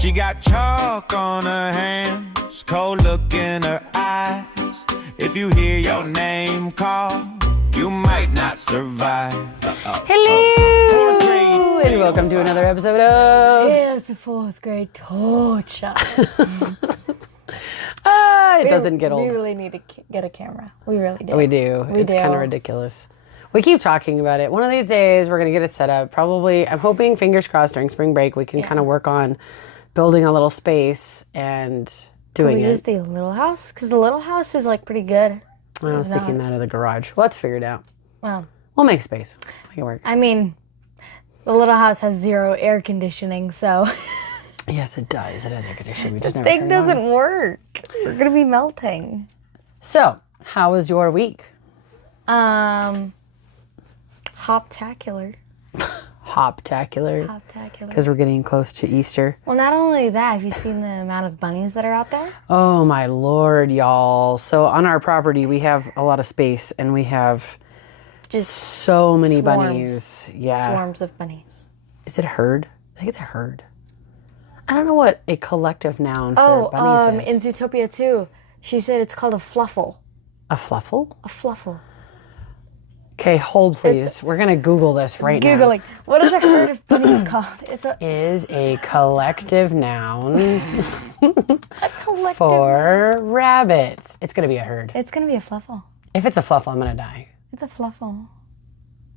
She got chalk on her hands, cold look in her eyes. If you hear your name called, you might not survive. Hello, and welcome to another episode of Tales of Fourth Grade Torture. It doesn't get old. We really need to get a camera. We really do. We do. It's kind of ridiculous. We keep talking about it. One of these days, we're going to get it set up. Probably, I'm hoping, fingers crossed, during spring break, we can kind of work on building a little space and doing Can we use the little house? Because the little house is like pretty good. I was thinking that of the garage. We'll have to figure it out. Well, we'll make space. Make it work. I mean, the little house has zero air conditioning, so... Yes, it does. It has air conditioning. We just never thing turn it on. doesn't work. We're going to be melting. So, how was your week? Hoptacular. Hoptacular. Because we're getting close to Easter. Well, not only that, have you seen the amount of bunnies that are out there? Oh, my Lord, y'all. So, on our property, we have a lot of space, and we have just so many bunnies. Yeah. Swarms of bunnies. Is it a herd? I think it's a herd. I don't know what a collective noun for bunnies in is. Zootopia 2, she said it's called a fluffle. A fluffle? A fluffle. Okay, hold please. We're going to Google this right now. Googling. What is a herd of bunnies called? It's a... Is a collective noun A collective... for rabbits. It's going to be a herd. It's going to be a fluffle. If it's a fluffle, I'm going to die. It's a fluffle.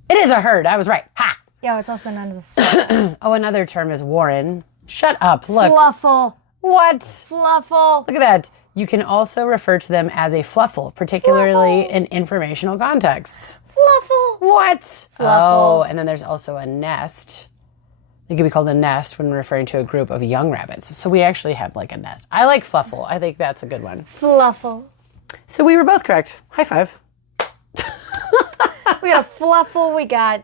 It is a herd. I was right. Ha! Yeah, it's also known as a fluffle. Oh, another term is warren. Shut up. Look. Fluffle. What? Fluffle. Look at that. You can also refer to them as a fluffle, particularly in informational contexts. Fluffle. What? Fluffle. Oh, and then there's also a nest. It could be called a nest when referring to a group of young rabbits. So we actually have like a nest. I like fluffle. I think that's a good one. Fluffle. So we were both correct. High five. We got a fluffle. We got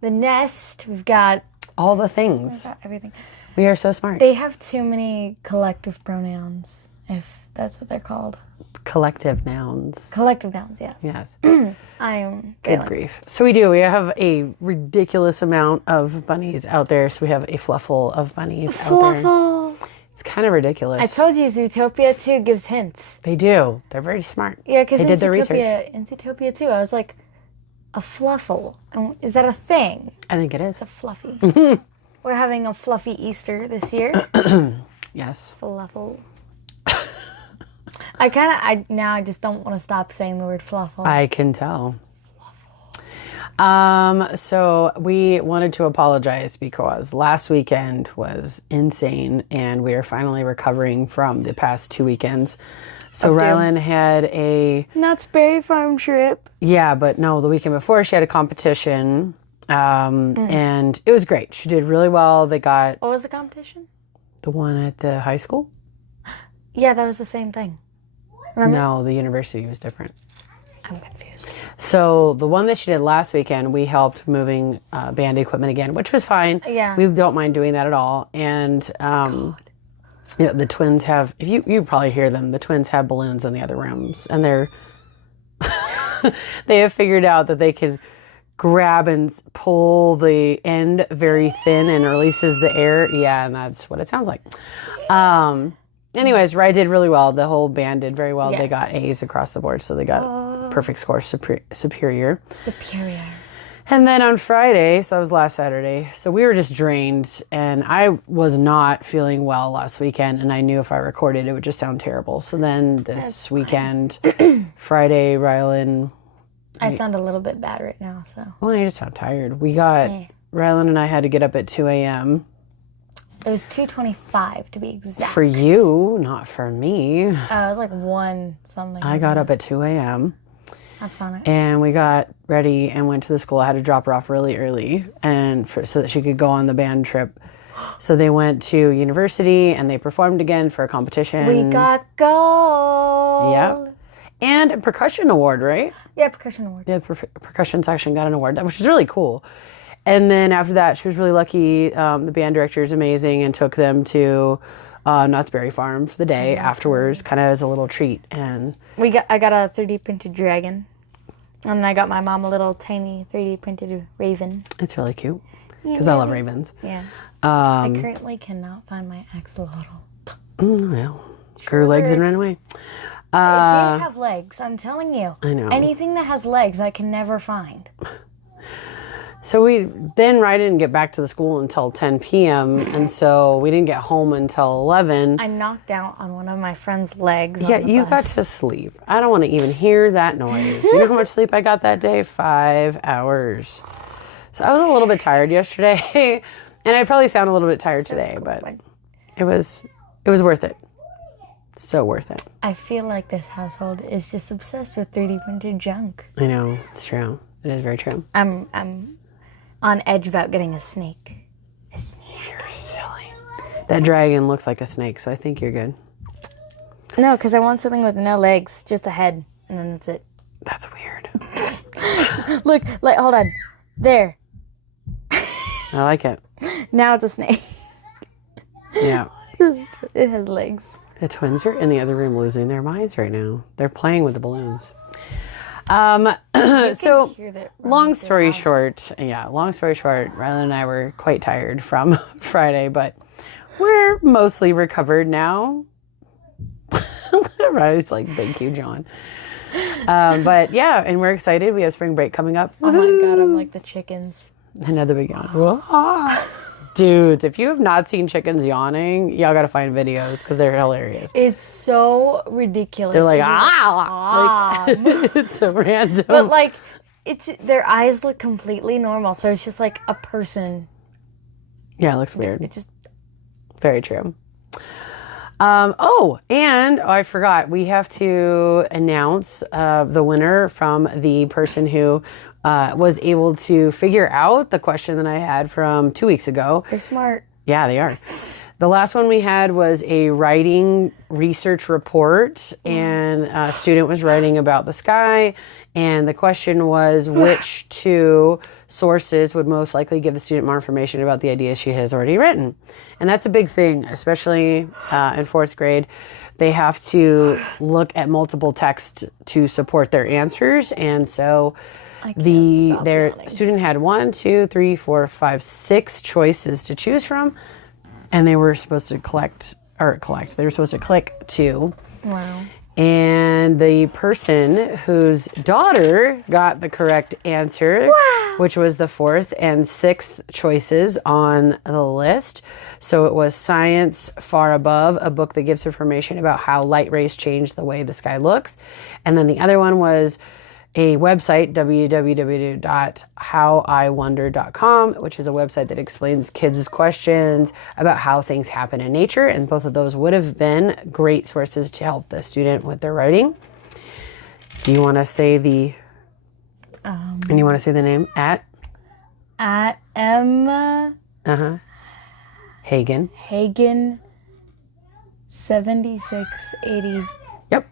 the nest. We've got... All the things. We've got everything. We are so smart. They have too many collective pronouns, if that's what they're called. Collective nouns. Collective nouns, yes. Yes. I'm Good grief. So we do. We have a ridiculous amount of bunnies out there. So we have a fluffle of bunnies out there. Fluffle. It's kind of ridiculous. I told you Zootopia 2 gives hints. They do. They're very smart. Yeah, because they did their research. In Zootopia 2, I was like, a fluffle. Is that a thing? I think it is. It's a fluffy. We're having a fluffy Easter this year. Yes. Fluffle. Now I just don't want to stop saying the word fluffle. I can tell. So we wanted to apologize because last weekend was insane and we are finally recovering from the past 2 weekends. So Rylan had a... Knott's Berry Farm trip. Yeah, but no, the weekend before she had a competition and it was great. She did really well. They got... What was the competition? The one at the high school? Yeah, that was the same thing. Remember? No, the university was different. I'm confused. So the one that she did last weekend, we helped moving band equipment again, which was fine. Yeah. We don't mind doing that at all. And yeah, the twins have, if you probably hear them, the twins have balloons in the other rooms. And they're, they have figured out that they can grab and pull the end very thin and releases the air. Yeah, and that's what it sounds like. Anyways, Rye did really well. The whole band did very well. Yes. They got A's across the board, so they got perfect score, superior. Superior. And then on Friday, so that was last Saturday, so we were just drained, and I was not feeling well last weekend, and I knew if I recorded, it would just sound terrible. So then this weekend, Friday, Rylan... I sound a little bit bad right now, so... Well, you just sound tired. We got... Rylan and I had to get up at 2 a.m., It was 2:25 to be exact. For you, not for me. It was like 1 something. I got up at 2 a.m. Have fun. And we got ready and went to the school. I had to drop her off really early and so that she could go on the band trip. So they went to university and they performed again for a competition. We got gold. Yep. And a percussion award, right? Yeah, percussion award. Yeah, percussion section got an award, which was really cool. And then after that, she was really lucky. The band director is amazing and took them to Knott's Berry Farm for the day afterwards, kind of as a little treat. And I got a 3D printed dragon, and I got my mom a little tiny 3D printed raven. It's really cute. because I love ravens. Yeah. I currently cannot find my axolotl. Well, grew legs and ran away. It did have legs, I'm telling you. I know. Anything that has legs, I can never find. So we then didn't get back to the school until 10 p.m. And so we didn't get home until 11. I knocked out on one of my friend's legs. Yeah, on the you bus. got to sleep. I don't want to even hear that noise. You know how much sleep I got that day? 5 hours. So I was a little bit tired yesterday. And I probably sound a little bit tired today, but it was worth it. So worth it. I feel like this household is just obsessed with 3D printed junk. I know, it's true. It is very true. I'm on edge about getting a snake. You're silly. That dragon looks like a snake, so I think you're good. No, because I want something with no legs, just a head, and then that's it. That's weird. Look, hold on. There. I like it. Now it's a snake. Yeah. It has legs. The twins are in the other room losing their minds right now. They're playing with the balloons. So long story short, Riley and I were quite tired from Friday, but we're mostly recovered now. Riley's like, thank you, John. But yeah, and we're excited. We have spring break coming up. Oh my God, I'm like the chickens. Another big yawn. Dudes, if you have not seen chickens yawning, y'all gotta find videos because they're hilarious. It's so ridiculous. They're like, Like, it's so random. But like, their eyes look completely normal, so it's just like a person. Yeah, it looks weird. It's just very true. And I forgot. We have to announce the winner from the person who was able to figure out the question that I had from 2 weeks ago. They're smart. Yeah, they are. The last one we had was a writing research report, and a student was writing about the sky, and the question was which two sources would most likely give the student more information about the idea she has already written. And that's a big thing, especially in fourth grade. They have to look at multiple texts to support their answers, and so their student had 6 choices to choose from, and they were supposed to they were supposed to click 2. Wow. And the person whose daughter got the correct answer, which was the 4th and 6th choices on the list. So it was Science Far Above, a book that gives information about how light rays change the way the sky looks. And then the other one was a website, www.howiwonder.com, which is a website that explains kids' questions about how things happen in nature. And both of those would have been great sources to help the student with their writing. Do you want to say the name? At M. Hagen 7680. Yep.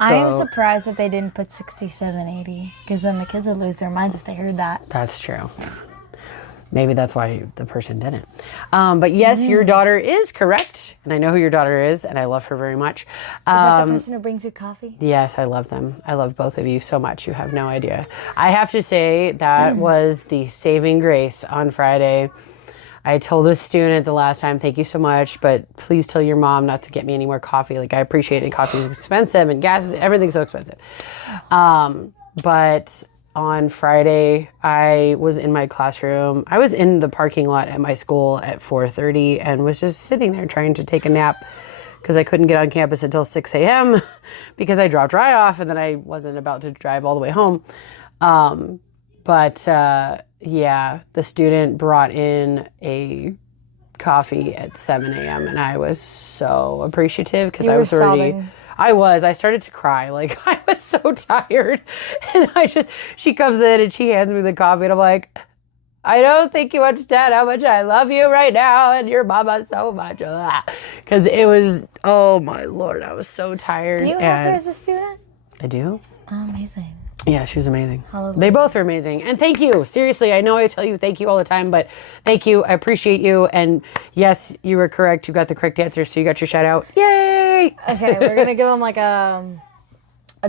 I am surprised that they didn't put 6780, because then the kids would lose their minds if they heard that. That's true. Maybe that's why the person didn't. But yes, your daughter is correct. And I know who your daughter is, and I love her very much. Is that the person who brings you coffee? Yes, I love them. I love both of you so much. You have no idea. I have to say that was the saving grace on Friday. I told a student the last time, thank you so much, but please tell your mom not to get me any more coffee. Like, I appreciate it. Coffee is expensive and gas, everything's so expensive. But on Friday, I was in my classroom. I was in the parking lot at my school at 4:30 and was just sitting there trying to take a nap because I couldn't get on campus until 6 a.m. because I dropped Rye off and then I wasn't about to drive all the way home. Yeah, the student brought in a coffee at 7 a.m. and I was so appreciative because I was already... Sobbing. I started to cry. Like, I was so tired. And she comes in and she hands me the coffee and I'm like, I don't think you understand how much I love you right now and your mama so much. Because it was, oh my Lord, I was so tired. Do you have her as a student? I do. Oh, amazing. Yeah, she was amazing. Hallelujah. They both are amazing. And thank you. Seriously, I know I tell you thank you all the time, but thank you. I appreciate you. And yes, you were correct. You got the correct answer, so you got your shout out. Yay! Okay, we're going to give them like a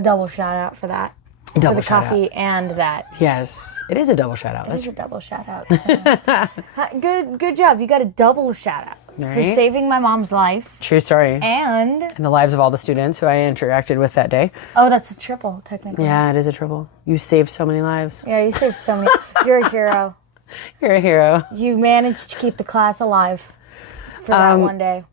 double shout out for that. Double for the shout coffee and that. Yes, it is a double shout out. It is a double shout out. So. Good job. You got a double shout out for Right? saving my mom's life True story. and And the lives of all the students who I interacted with that day. oh, that's a triple technically. Yeah, it is a triple. You saved so many lives. Yeah, you saved so many. You're a hero. You're a hero. You managed to keep the class alive for that one day.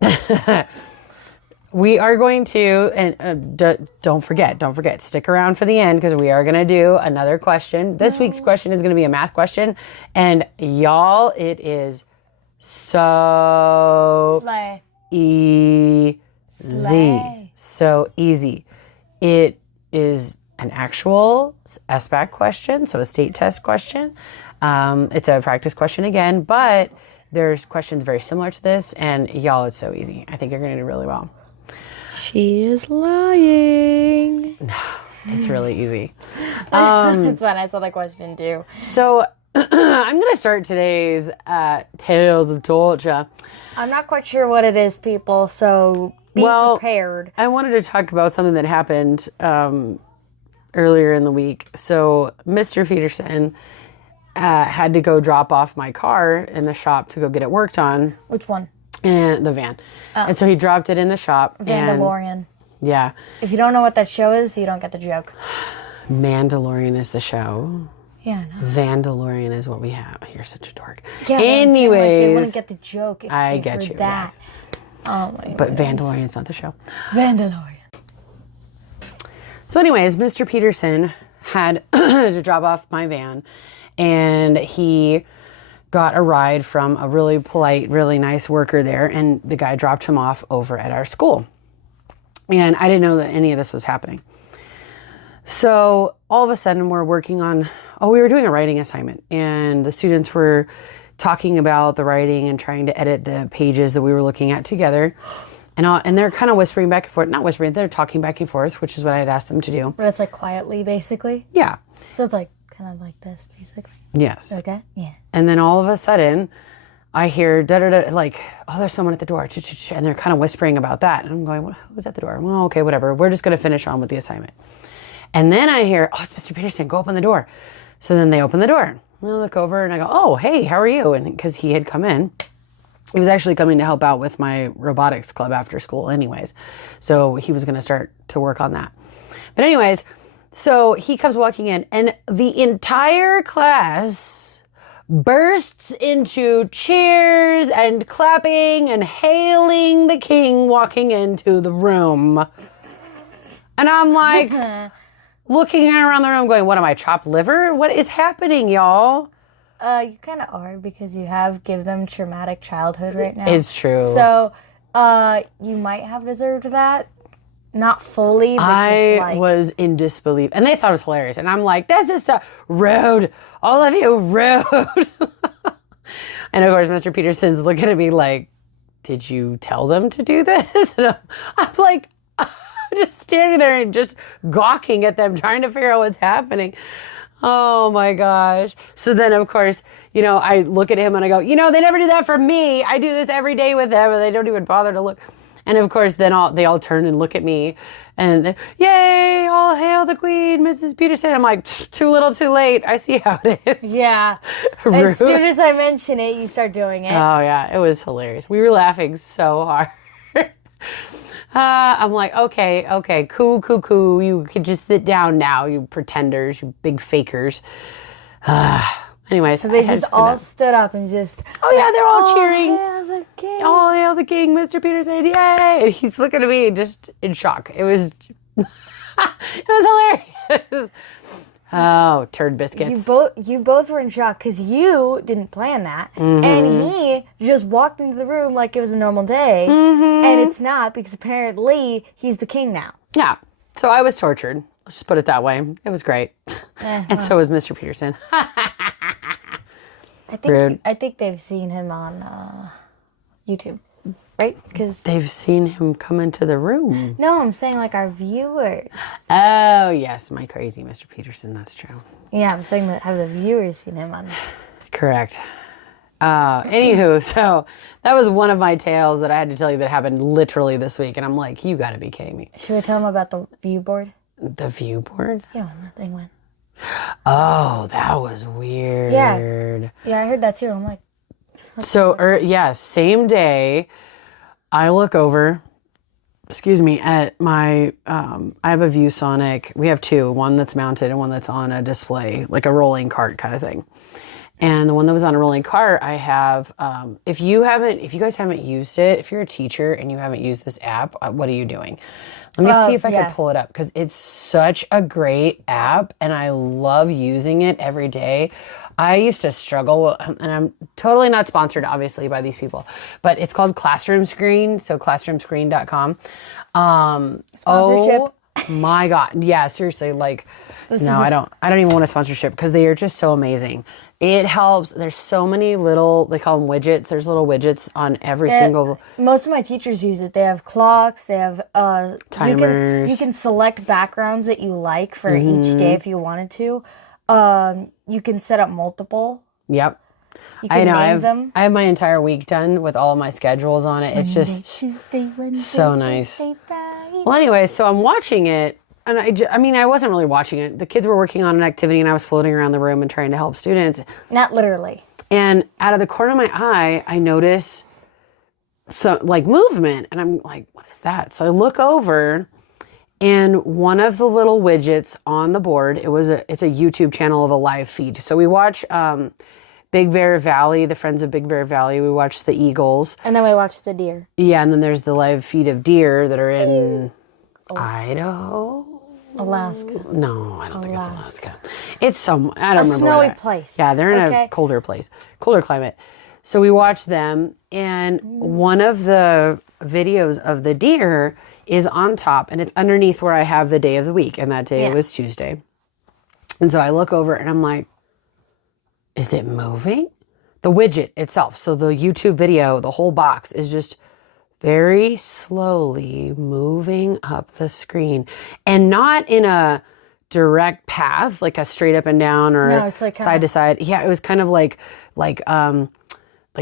We are going to, and don't forget, stick around for the end because we are going to do another question. This week's question is going to be a math question. And y'all, it is so Slay. easy. Slay. So easy. It is an actual SBAC question, so a state test question. It's a practice question again, but there's questions very similar to this. And y'all, it's so easy. I think you're going to do really well. She is lying. It's really easy. That's when I saw the question too. So I'm going to start today's Tales of Torture. I'm not quite sure what it is, people, so be prepared. I wanted to talk about something that happened earlier in the week. So Mr. Peterson had to go drop off my car in the shop to go get it worked on. Which one? And the van. And so he dropped it in the shop. Mandalorian. Yeah. If you don't know what that show is, you don't get the joke. Mandalorian is the show. Yeah, no. Vandalorian is what we have. You're such a dork. Yeah, but I'm saying, like, they Anyways, wouldn't get the joke if I they get heard you. that. Yes. Oh my But goodness. Vandalorian's not the show. Vandalorian. So anyways, Mr. Peterson had to drop off my van, and he got a ride from a really polite, really nice worker there, and the guy dropped him off over at our school. And I didn't know that any of this was happening. So all of a sudden we're working on, we were doing a writing assignment, and the students were talking about the writing and trying to edit the pages that we were looking at together. And they're kind of whispering back and forth, not whispering, they're talking back and forth, which is what I had asked them to do. But it's like quietly, basically. Yeah. So it's like kind of like this, basically. Yes. Like that? Yeah. And then all of a sudden, I hear da-da-da, like, oh, there's someone at the door. And they're kind of whispering about that. And I'm going, who's at the door? Well, okay, whatever. We're just going to finish on with the assignment. And then I hear, oh, it's Mr. Peterson. Go open the door. So then they open the door. And I look over and I go, oh, hey, how are you? And because he had come in. He was actually coming to help out with my robotics club after school anyways. So he was going to start to work on that. But anyways, so he comes walking in, and the entire class bursts into cheers and clapping and hailing the king walking into the room. And I'm like looking around the room going, what am I, chopped liver? What is happening, y'all? You kind of are, because you have give them traumatic childhood right now. It's true. So, you might have deserved that. Not fully, but I just like... was in disbelief. And they thought it was hilarious. And I'm like, this is so rude. All of you, rude. And of course, Mr. Peterson's looking at me like, did you tell them to do this? And I'm like, just standing there and just gawking at them, trying to figure out what's happening. Oh my gosh. So then, of course, I look at him and I go, they never do that for me. I do this every day with them, and they don't even bother to look. And of course, then they all turn and look at me, and yay, all hail the queen, Mrs. Peterson. I'm like, too little, too late. I see how it is. Yeah. Rude. As soon as I mention it, you start doing it. Oh yeah, it was hilarious. We were laughing so hard. I'm like, okay, cool. You can just sit down now, you pretenders, you big fakers. Anyways. So they just all stood up and just... Oh yeah, they're all cheering. Hail the king. All hail the king, Mr. Peterson, yay! And he's looking at me just in shock. It was, it was hilarious. Oh, turd biscuits. You both were in shock because you didn't plan that, and he just walked into the room like it was a normal day, and it's not, because apparently he's the king now. Yeah. So I was tortured. Let's just put it that way. It was great, and so was Mr. Peterson. I think they've seen him on YouTube, right? Because they've seen him come into the room. no, I'm saying like our viewers. Oh yes, my crazy Mr. Peterson. That's true. Yeah, I'm saying that have the viewers seen him on? Correct. Anywho, so that was one of my tales that I had to tell you that happened literally this week, and I'm like, you got to be kidding me. Should we tell them about the view board? The viewboard? Yeah, when that thing went. Oh, that was weird. Yeah, I heard that too. I'm like, So, same day, I look over, at my, I have a ViewSonic. We have two, one that's mounted and one that's on a display, like a rolling cart kind of thing. And the one that was on a rolling cart, I have, if you guys haven't used it, if you're a teacher and you haven't used this app, what are you doing? Let me see if I can pull it up, because it's such a great app and I love using it every day. I used to struggle, and I'm totally not sponsored, obviously, by these people, but it's called Classroom Screen, so classroomscreen.com. sponsorship. Oh my God. Yeah, seriously, like, I don't even want a sponsorship, because they are just so amazing. It helps. There's so many little, they call them widgets. There's little widgets on every single. Most of my teachers use it. They have clocks. They have timers. You can select backgrounds that you like for each day if you wanted to. You can set up multiple. Yep. You can name them. I have my entire week done with all of my schedules on it. It's just Tuesday, Wednesday, so nice. Thursday, Friday. Well, anyway, so I'm watching it, and I wasn't really watching it. The kids were working on an activity, and I was floating around the room and trying to help students. Not literally. And out of the corner of my eye, I notice some like movement, and I'm like, "What is that?" So I look over, and one of the little widgets on the board, it's a YouTube channel of a live feed. So we watch Big Bear Valley, the Friends of Big Bear Valley. We watch the Eagles. And then we watch the deer. Yeah, and then there's the live feed of deer that are in Idaho. Alaska. No, I don't think it's Alaska. It's I don't remember. A snowy place. Yeah, they're in a colder place, colder climate. So we watch them, and one of the videos of the deer is on top, and it's underneath where I have the day of the week, and that day was Tuesday. And so I look over, and I'm like, is it moving? The widget itself. So the YouTube video, the whole box is just very slowly moving up the screen, and not in a direct path, like a straight up and down or it's like side to side. Yeah, it was kind of like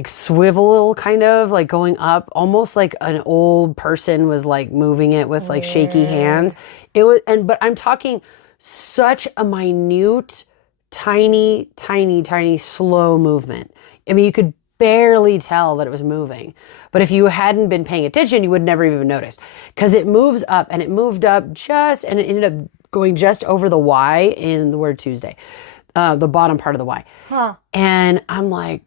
swivel, kind of like going up, almost like an old person was like moving it with like shaky hands. It was, but I'm talking such a minute, tiny, slow movement. I mean, you could barely tell that it was moving. But if you hadn't been paying attention, you would never even notice, because it moves up, and it moved up and it ended up going just over the Y in the word Tuesday, the bottom part of the Y. Huh. And I'm like,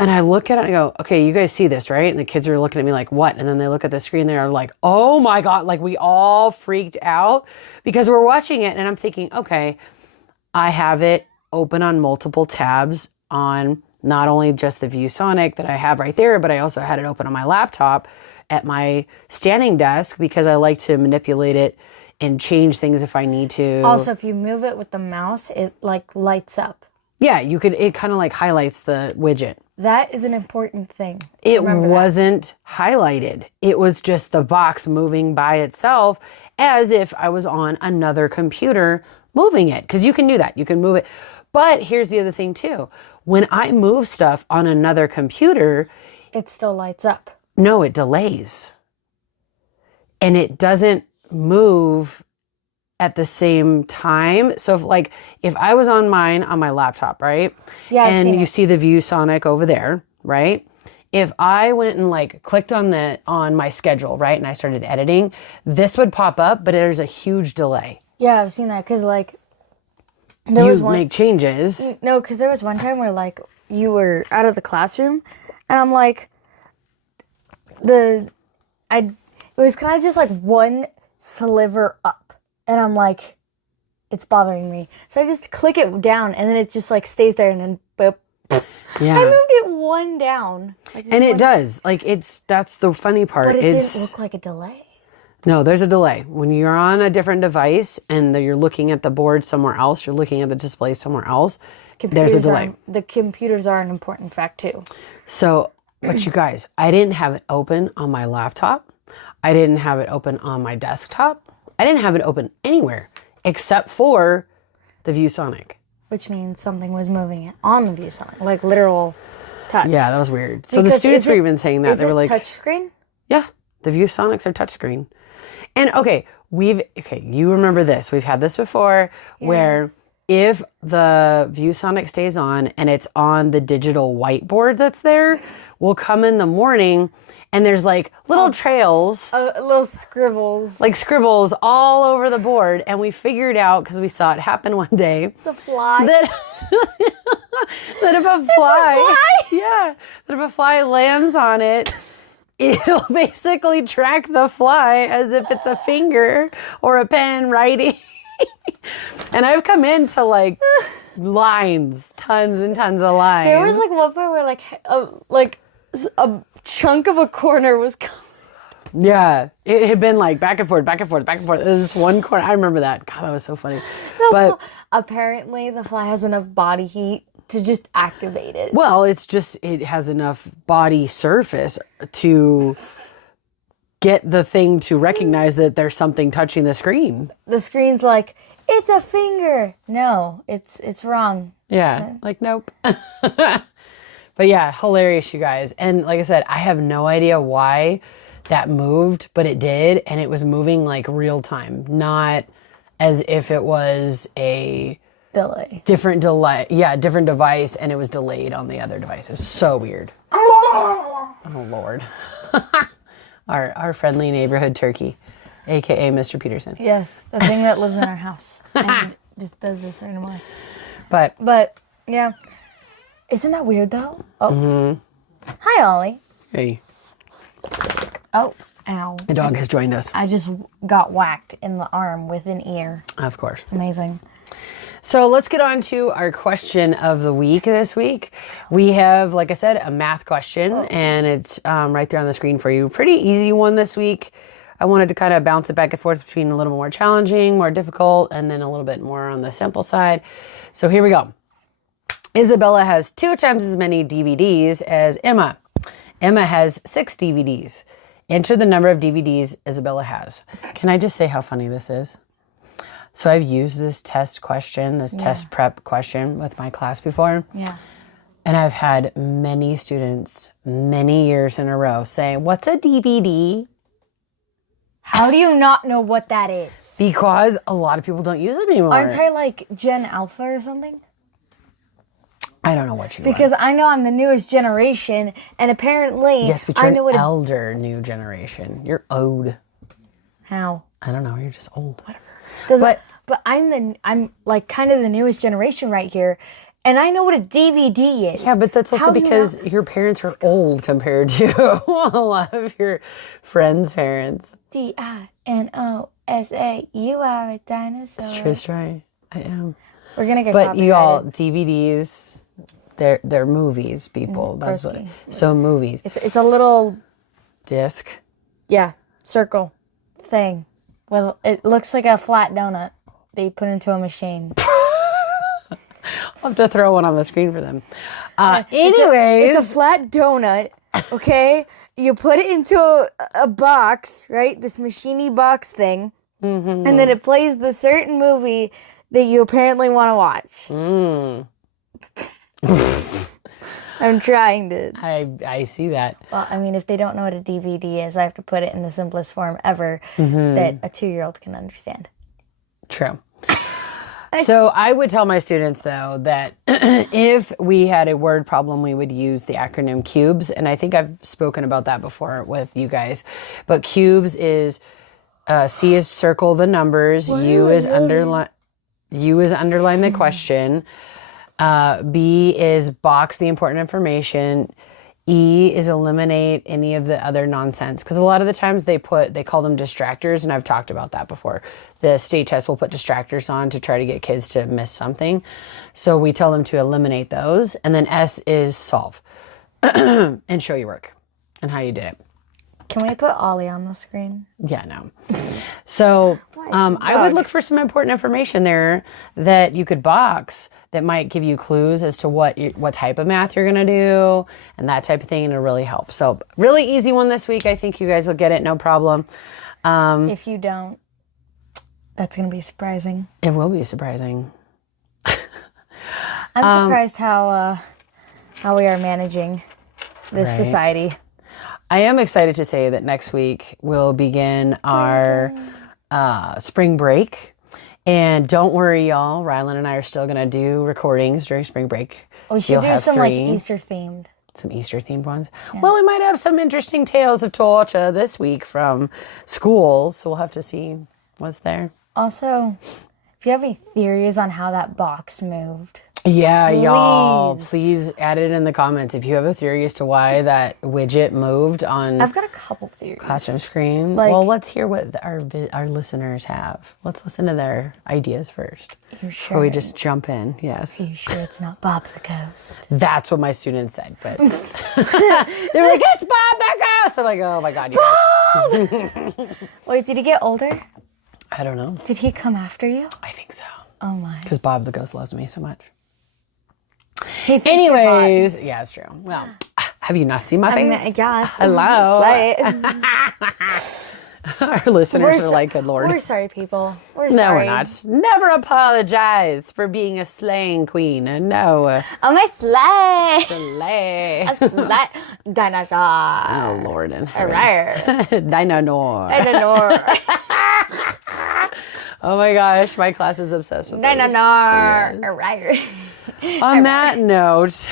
and I look at it and I go, okay, you guys see this, right? And the kids are looking at me like, what? And then they look at the screen, they're like, oh my God, like we all freaked out because we're watching it. And I'm thinking, okay, I have it open on multiple tabs on not only just the ViewSonic that I have right there, but I also had it open on my laptop at my standing desk, because I like to manipulate it and change things if I need to. Also, if you move it with the mouse, it like lights up. Yeah, it kind of like highlights the widget. That is an important thing. It wasn't highlighted. It was just the box moving by itself, as if I was on another computer moving it. Because you can do that. You can move it. But here's the other thing too. When I move stuff on another computer, it still lights up. No, it delays. And it doesn't move at the same time. So if I was on mine on my laptop, right? Yeah, and you see the ViewSonic over there, right? If I went and clicked on my schedule, right, and I started editing, this would pop up, but there's a huge delay. Yeah, I've seen that, because make changes. No, because there was one time where you were out of the classroom, and I'm like, it was kind of just one sliver up, and I'm like, it's bothering me. So I just click it down, and then it just stays there, and then boop. Yeah. I moved it one down. And it does. That's the funny part. But it didn't look like a delay. No, there's a delay. When you're on a different device and you're looking at the board somewhere else, you're looking at the display somewhere else, there's a delay. The computers are an important fact too. So, but you guys, I didn't have it open on my laptop. I didn't have it open on my desktop. I didn't have it open anywhere except for the ViewSonic. Which means something was moving it on the ViewSonic, like literal touch. Yeah, that was weird. So the students were even saying that. They were like, touch screen? Yeah, the ViewSonics are touchscreen. And okay, okay, you remember this. We've had this before where if the ViewSonic stays on and it's on the digital whiteboard that's there, we'll come in the morning and there's like little trails, little scribbles. like scribbles all over the board. And we figured out, because we saw it happen one day, It's a fly. that that if a fly, yeah, that if a fly lands on it, it'll basically track the fly as if it's a finger or a pen writing. And I've come into like lines, tons and tons of lines. There was like one part where like a chunk of a corner was coming. Yeah, it had been like back and forth, back and forth, back and forth. There's this one corner. I remember that. God, that was so funny. But apparently the fly has enough body heat to just activate it. well, it's just it has enough body surface to get the thing to recognize that there's something touching the screen. The screen's like, it's a finger. No, it's wrong. Yeah, like nope. But yeah, hilarious, you guys. And like I said, I have no idea why that moved, but it did, and it was moving like real time, not as if it was a Delay. different device, and it was delayed on the other device. It was so weird. Oh Lord. Our friendly neighborhood turkey, aka Mr. Peterson. Yes, the thing that lives in our house and just does this randomly. But Yeah, isn't that weird though? Oh, Hi Ollie. hey, Oh, ow! the dog has joined us. I just got whacked in the arm with an ear. Of course. Amazing. So let's get on to our question of the week this week. We have, like I said, a math question, and it's right there on the screen for you. Pretty easy one this week. I wanted to kind of bounce it back and forth between a little more challenging, more difficult, and then a little bit more on the simple side. So here we go. Isabella has 2 times as many DVDs as Emma. Emma has 6 DVDs. Enter the number of DVDs Isabella has. Can I just say how funny this is? So I've used this test question, test prep question with my class before. Yeah. And I've had many students, many years in a row, say, what's a DVD? How do you not know what that is? Because a lot of people don't use it anymore. Aren't I like Gen Alpha or something? I don't know what you Because I know I'm the newest generation, and apparently Yes, but you're I know an what elder new generation. You're old. how. I don't know. You're just old. But I'm like kind of the newest generation right here, and I know what a DVD is. Yeah, but that's also How do you because your parents are old compared to a lot of your friends' parents. DINOSA. You are a dinosaur. It's true story. I am. We're gonna get But you all, copyrighted. DVDs, they're movies, people. That's what. Broski. So movies. It's a little Disc. circle thing. Well, it looks like a flat donut that you put into a machine. I'll have to throw one on the screen for them. Anyways. It's a flat donut, okay? You put it into a box, right? This machiney box thing. And then it plays the certain movie that you apparently want to watch. I'm trying to. I see that. Well, I mean, if they don't know what a DVD is, I have to put it in the simplest form ever that a 2-year-old can understand. True. So I would tell my students, though, that if we had a word problem, we would use the acronym CUBES. And I think I've spoken about that before with you guys. But CUBES is C is circle the numbers, U is underline the question, B is box the important information, E is eliminate any of the other nonsense. Because a lot of the times they call them distractors, and I've talked about that before. The state test will put distractors on to try to get kids to miss something. So we tell them to eliminate those. And then S is solve and show your work and how you did it. Can we put Ollie on the screen? Yeah, no. So I would look for some important information there that you could box that might give you clues as to what type of math you're going to do and that type of thing, and it'll really help. So really easy one this week. I think you guys will get it, no problem. If you don't, that's going to be surprising. It will be surprising. I'm surprised how we are managing this society. I am excited to say that next week we'll begin our spring break. And don't worry, y'all. Rylan and I are still going to do recordings during spring break. We So you'll should do have some like 3. Easter themed. Some Easter themed ones. Yeah. Well, we might have some interesting tales of torture this week from school. So we'll have to see what's there. Also, if you have any theories on how that box moved. Yeah, y'all, please add it in the comments if you have a theory as to why that widget moved on I've got a couple theories. classroom screen. Like- well, let's hear what our listeners have. Let's listen to their ideas first. You Before sure? we just jump in. Yes. You sure it's not Bob the Ghost? That's what my students said, but they were like, it's Bob the Ghost. I'm like, oh my God. Yes. Wait, did he get older? I don't know. Did he come after you? I think so. Oh my. Because Bob the Ghost loves me so much. He thinks you're hot. Anyways, yeah, it's true. Well, have you not seen my face? I guess. Hello. Our listeners are like, good Lord. We're sorry, people. We're No, sorry. we're not. Never apologize for being a slaying queen. No. Oh, my sleigh. Slay. A sleigh. Dinosaur. Oh, Lord in heaven. Dino-nor. Dinosaur. Oh my gosh, my class is obsessed with those. Dinosaur. On that note,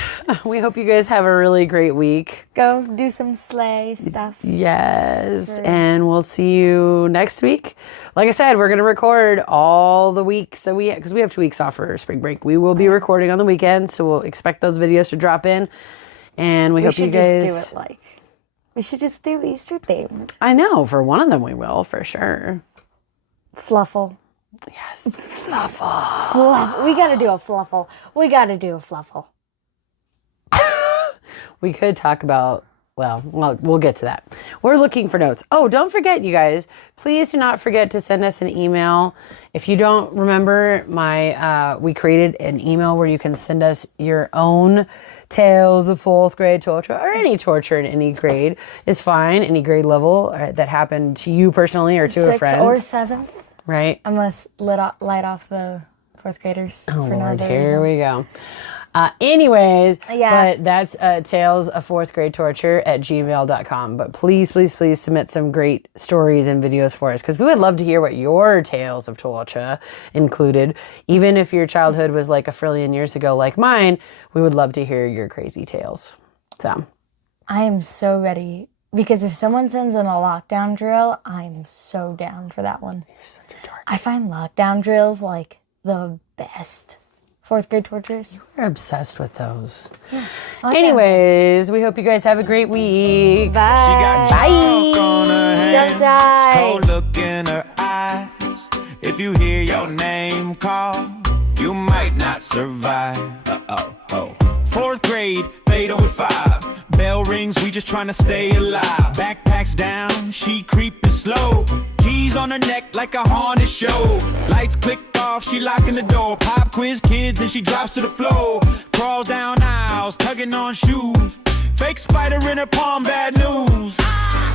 we hope you guys have a really great week. Go do some sleigh stuff. Yes, and we'll see you next week. Like I said, we're going to record all the week. So because we have 2 weeks off for spring break. We will be recording on the weekends, so we'll expect those videos to drop in. And we hope you guys... We should just do Easter theme. I know, for one of them we will, for sure. Fluffle. Yes. Fluffle. Fluffle. We gotta do a fluffle. We gotta do a fluffle. We could talk about, well, we'll get to that. We're looking for notes. Oh, don't forget, you guys, please do not forget to send us an email. If you don't remember, we created an email where you can send us your own tales of 4th grade torture, or any torture in any grade is fine, any grade level that happened to you personally or to a friend. 6th or 7th. Right? I'm going to light off the 4th graders. Oh, for no Lord, other here reason. we go. Anyways, Yeah. but that's tales of 4th grade torture at gmail.com. But please, please, please submit some great stories and videos for us, because we would love to hear what your tales of torture included. Even if your childhood was like a trillion years ago like mine, we would love to hear your crazy tales. So I am so ready, because if someone sends in a lockdown drill, I'm so down for that one. you're such a dork. I find lockdown drills like the best. 4th grade tortures. We're obsessed with those. Lockdown. Anyways, we hope you guys have a great week. Bye. She got chalk on her hands, Don't die. cold look in her eyes. If you hear your name called, you might not survive. Oh. 4th grade, Beto with 5. Bell rings, we just trying to stay alive. Backpacks down, she creeping slow. Keys on her neck like a haunted show. Lights click off, she locking the door. Pop quiz kids and she drops to the floor. Crawls down aisles, tugging on shoes. Fake spider in her palm, bad news.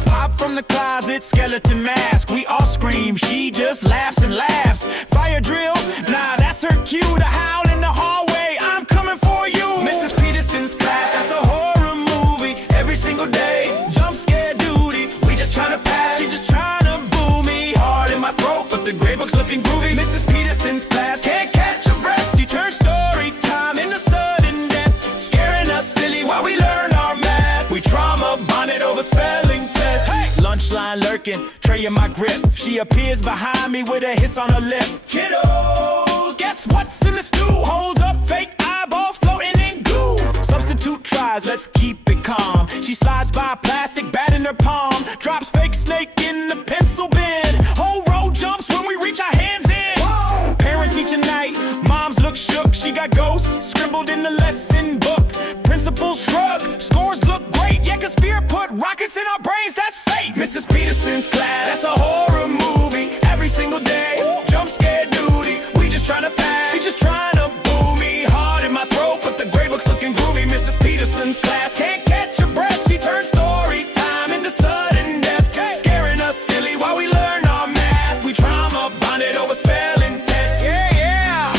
Pop from the closet, skeleton mask. We all scream, she just laughs and laughs. Fire drill, nah, that's her cue to howl in the hallway. I'm coming for you. Mrs. Peterson's class, that's a horror movie. Every single day, jump scare duty. We just trying to pass, she's just trying to boo me. Hard in my throat, but the grade book's looking groovy. Mrs. Peterson's class, can't catch a breath. She turns story time into sudden death. Scaring us silly while we learn our math. We trauma bonded over spelling tests. Lunch line lurking, tray in my grip. She appears behind me with a hiss on her lip. Kiddos, guess what's in the stew? Holds up fake eyeballs floating in goo. Substitute tries, let's keep it calm. She slides by plastic bat in her palm. Drops fake snake in the pencil bin. Whole row jumps when we reach our hands in. Whoa. Parent teacher night, moms look shook. She got ghosts scribbled in the lesson book. Principal shrug, scores look great. Yeah, cause fear put rockets in our brains, that's fate. Mrs. Peterson's class, that's a horror movie. Every single day, jump scare duty. We just trying to pass, she's just trying to boo me. Hard in my throat, but the grade book's looking groovy. Mrs. Peterson's class, can't catch a breath. She turns story time into sudden death. Scaring us silly while we learn our math. We trauma bonded over spelling tests. Yeah.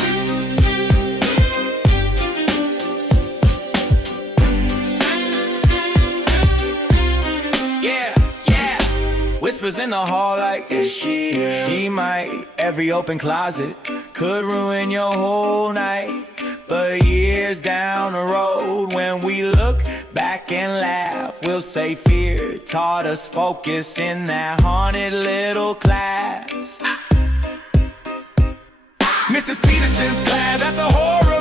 whispers in the hall like, is she here? She might. Every open closet could ruin your whole night. But years down the road, when we look back and laugh, we'll say fear taught us focus in that haunted little class. Mrs. Peterson's class, that's a horror